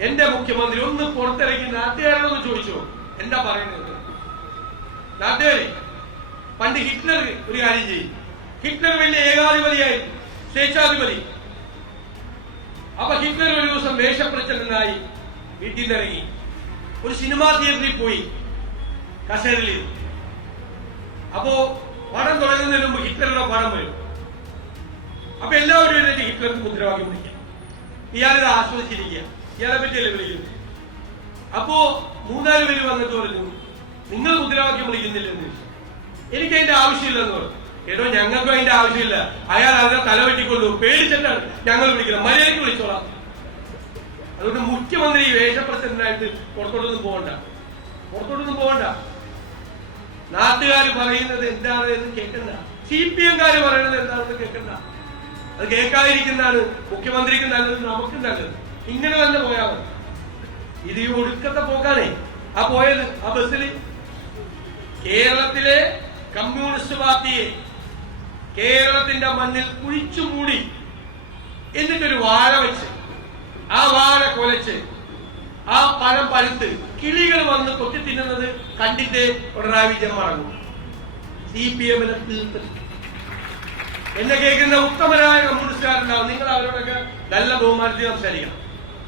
എന്റെ മുഖ്യമന്ത്രി ഒന്ന് പുറത്തിറങ്ങി നാട്ടുകാരോടൊന്ന് ചോദിച്ചോ. എന്താ പറയുന്നത്? നാട്ടുകാരി പണ്ട് ഹിറ്റ്ലർ ഒരു കാര്യം ചെയ്യും. ഹിറ്റ്ലർ വലിയ ഏകാധിപതിയായി സ്വേച്ഛാധിപതി. അപ്പൊ ഹിറ്റ്ലർ ഒരു ദിവസം വേഷപ്രച്ഛന്നനായി വീട്ടിൽ ഒരു സിനിമാ തിയേറ്ററിൽ പോയി കസേരയിൽ. അപ്പോ പടം തുടങ്ങുന്നതിന് മുമ്പ് ഹിറ്റ്ലറുടെ പടം വരും. അപ്പൊ എല്ലാവരും എഴുന്നേറ്റ് ഹിറ്റ്ലർക്ക് മുദ്രാവാക്യം വിളിക്കാം. ഇയാളിത് ആസ്വദിച്ചിരിക്കുക ഇയാളെ പറ്റിയല്ലേ വിളിക്കുന്നത് അപ്പോ മൂന്നാൽ പേര് വന്നിട്ട് പറഞ്ഞു നിങ്ങൾ മുദ്രാവാക്യം വിളിക്കുന്നില്ലെന്ന്. എനിക്ക് അതിന്റെ ആവശ്യമില്ലെന്ന് പറഞ്ഞു. എടോ ഞങ്ങൾക്കും അതിന്റെ ആവശ്യമില്ല. അയാൾ അതിനെ തലവെട്ടിക്കൊണ്ടു പേടിച്ചിട്ടാണ് ഞങ്ങൾ വിളിക്കുന്നത്. മര്യാദയ്ക്ക് വിളിച്ചോളാം. അതുകൊണ്ട് മുഖ്യമന്ത്രി വേഷപ്രസിഡന്റായിട്ട് പുറത്തോട്ടൊന്നും പോകണ്ട. പുറത്തോട്ടൊന്നും പോകണ്ട. നാട്ടുകാർ പറയുന്നത് എന്താണ് എന്ന് കേൾക്കണ്ട. സി പി എംകാർ പറയുന്നത് എന്താണെന്ന് കേൾക്കണ്ട. അത് കേൾക്കാതിരിക്കുന്നതാണ് മുഖ്യമന്ത്രിക്ക് നല്ലത് നമുക്കും നല്ലത്. ഇങ്ങനെ തന്നെ പോയാൽ ഇത് ഈ ഒടുക്കത്തെ പോക്കാണേ. ആ പോയത് ആ ബസ്സിൽ കേരളത്തിലെ കമ്മ്യൂണിസ്റ്റ് പാർട്ടിയെ കേരളത്തിന്റെ മണ്ണിൽ കുഴിച്ചു മൂടി എന്നിട്ടൊരു വാഴ വെച്ച് ആ വാഴ കൊലച്ച് ആ പഴം പഴുത്ത് കിളികൾ വന്ന് കൊത്തി തിന്നുന്നത് കണ്ടിട്ട് പിണറായി വിജയൻ മടങ്ങും സി പി എമ്മിനെ തീർത്ത്. എന്നെ കേൾക്കുന്ന ഉത്തമരായ കമ്മ്യൂണിസ്റ്റുകാരുണ്ടാവും. നിങ്ങൾ അവരോടൊക്കെ നല്ല ബഹുമാനത്തിൽ സംസാരിക്കണം.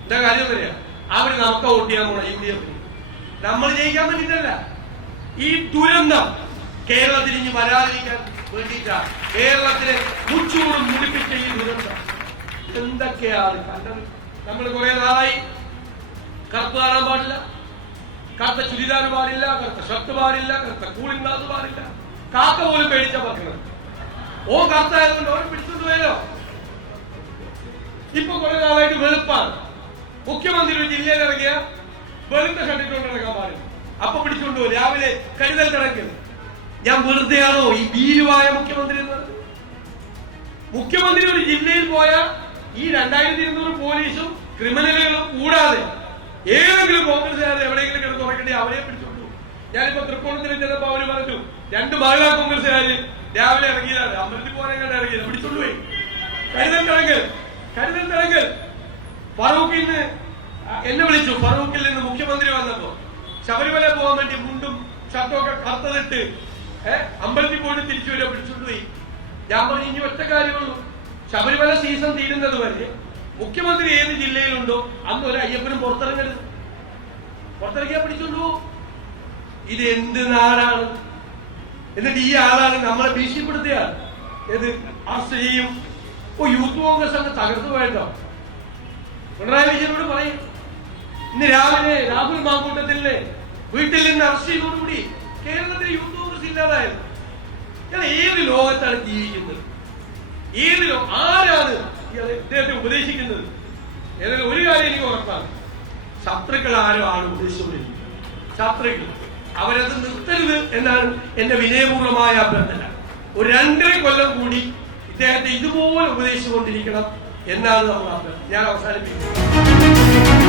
എന്താ കാര്യം പറയാ? അവർ നമുക്ക് വോട്ട് ചെയ്യാൻ പോണം യു ഡി എഫിന് നമ്മൾ ജയിക്കാൻ വേണ്ടിട്ടല്ല ഈ ദുരന്തം കേരളത്തിൽ ഇനി വരാതിരിക്കാൻ വേണ്ടിയിട്ടാ കേരളത്തിലെ മുച്ചൂടും മുടിപ്പിച്ച ഈ ദുരന്തം. എന്തൊക്കെയാണ് കണ്ടത്? നമ്മൾ കുറെ നാളായി കറുപ്പ് കാണാൻ പാടില്ല. കറുത്ത ചുരിദാർ പാടില്ല കറുത്ത ഷർട്ട് പാടില്ല കറുത്ത കൂളിംഗ് ഗ്ലാസ് പാടില്ല. കാക്ക പോലും പേടിച്ച പറയുന്നത് ഓ കറുത്തായതുകൊണ്ട് ഓരോ പിടിച്ചോണ്ട് പോയാലോ ഇപ്പൊ കുറെ നാളായിട്ട് വെളുപ്പാണ്. മുഖ്യമന്ത്രി ഒരു ജില്ലയിൽ ഇറങ്ങിയ വെളുത്ത കണ്ടിട്ടുണ്ട് ഇറങ്ങാൻ പാടില്ല. അപ്പൊ പിടിച്ചുകൊണ്ട് രാവിലെ കരുതൽ കിടക്കുന്നത് ഞാൻ വെറുതെയാണോ ഈ ഭീരുവായ മുഖ്യമന്ത്രി എന്ന് പറഞ്ഞത്? മുഖ്യമന്ത്രി ഒരു ജില്ലയിൽ പോയ ഈ രണ്ടായിരത്തി ഇരുന്നൂറ് പോലീസും ക്രിമിനലുകളും കൂടാതെ ഏതെങ്കിലും കോൺഗ്രസ്സുകാരെ എവിടെയെങ്കിലും കിടന്ന് ഉറക്കണ്ടേ അവരെ പിടിച്ചോണ്ടു ഞാനിപ്പോ തൃക്കോണത്തിൽ ചെന്നപ്പോ അവർ പറഞ്ഞു രണ്ട് മഹിളാ കോൺഗ്രസ്സുകാര് രാവിലെ ഇറങ്ങിയതാണ്. അമ്പലത്തിൽ കണ്ട് ഇറങ്ങിയത് പിടിച്ചോണ്ടുപോയി കരുതൽ തടങ്കൽ കരുതൽ തടങ്കൽ ഫറൂഖിൽ നിന്ന് എന്നെ വിളിച്ചു. ഫറൂഖിൽ നിന്ന് മുഖ്യമന്ത്രി വന്നപ്പോ ശബരിമല പോകാൻ വേണ്ടി മുണ്ടും ഷർട്ടും ഒക്കെ കറുത്തതിട്ട് ഏഹ് അമ്പലത്തിൽ പോയിട്ട് തിരിച്ചു വരെ പിടിച്ചുകൊണ്ടുപോയി ഞാൻ പറഞ്ഞു ഇനി ഒറ്റ കാര്യമുള്ളൂ. ശബരിമല സീസൺ തീരുന്നത് വരെ മുഖ്യമന്ത്രി ഏത് ജില്ലയിലുണ്ടോ അന്ന് ഒരു അയ്യപ്പനും പുറത്തിറങ്ങരുത്. പുറത്തിറങ്ങിയാ പിടിച്ചോണ്ടു ഇത് എന്ത് നാടാണ്? എന്നിട്ട് ഈ ആളാണ് നമ്മളെ ഭീഷണിപ്പെടുത്തിയാൽ ഏത്? അറസ്റ്റ് ചെയ്യും ഓ യൂത്ത് കോൺഗ്രസ് അങ്ങ് തകർത്തു പോയല്ലോ പിണറായി വിജയനോട് പറയും. ഇന്ന് രാവിലെ രാഹുൽ മാങ്കൂട്ടത്തിലെ വീട്ടിൽ നിന്ന് അറസ്റ്റ് ചെയ്തോടുകൂടി കേരളത്തിലെ കോൺഗ്രസ് ഇല്ലാതായിരുന്നു. ഏത് ലോകത്താണ് ജീവിക്കുന്നത്? ഏത് ആരാണ് ഇദ്ദേഹത്തെ ഉപദേശിക്കുന്നത്? ഏതെങ്കിലും ഒരു കാര്യം എനിക്ക് ഉറപ്പാണ്. ശത്രുക്കൾ ആരോ ആണ് ഉപദേശിച്ചുകൊണ്ടിരിക്കുന്നത് ശത്രുക്കൾ. അവരത് നിർത്തരുത് എന്നാണ് എന്റെ വിനയപൂർവമായ അഭ്യർത്ഥന. ഒരു രണ്ടര കൊല്ലം കൂടി ഇദ്ദേഹത്തെ ഇതുപോലെ ഉപദേശിച്ചുകൊണ്ടിരിക്കണം. എന്നാണ് നമ്മൾ ഞാൻ അവസാനിപ്പിക്കുന്നത്.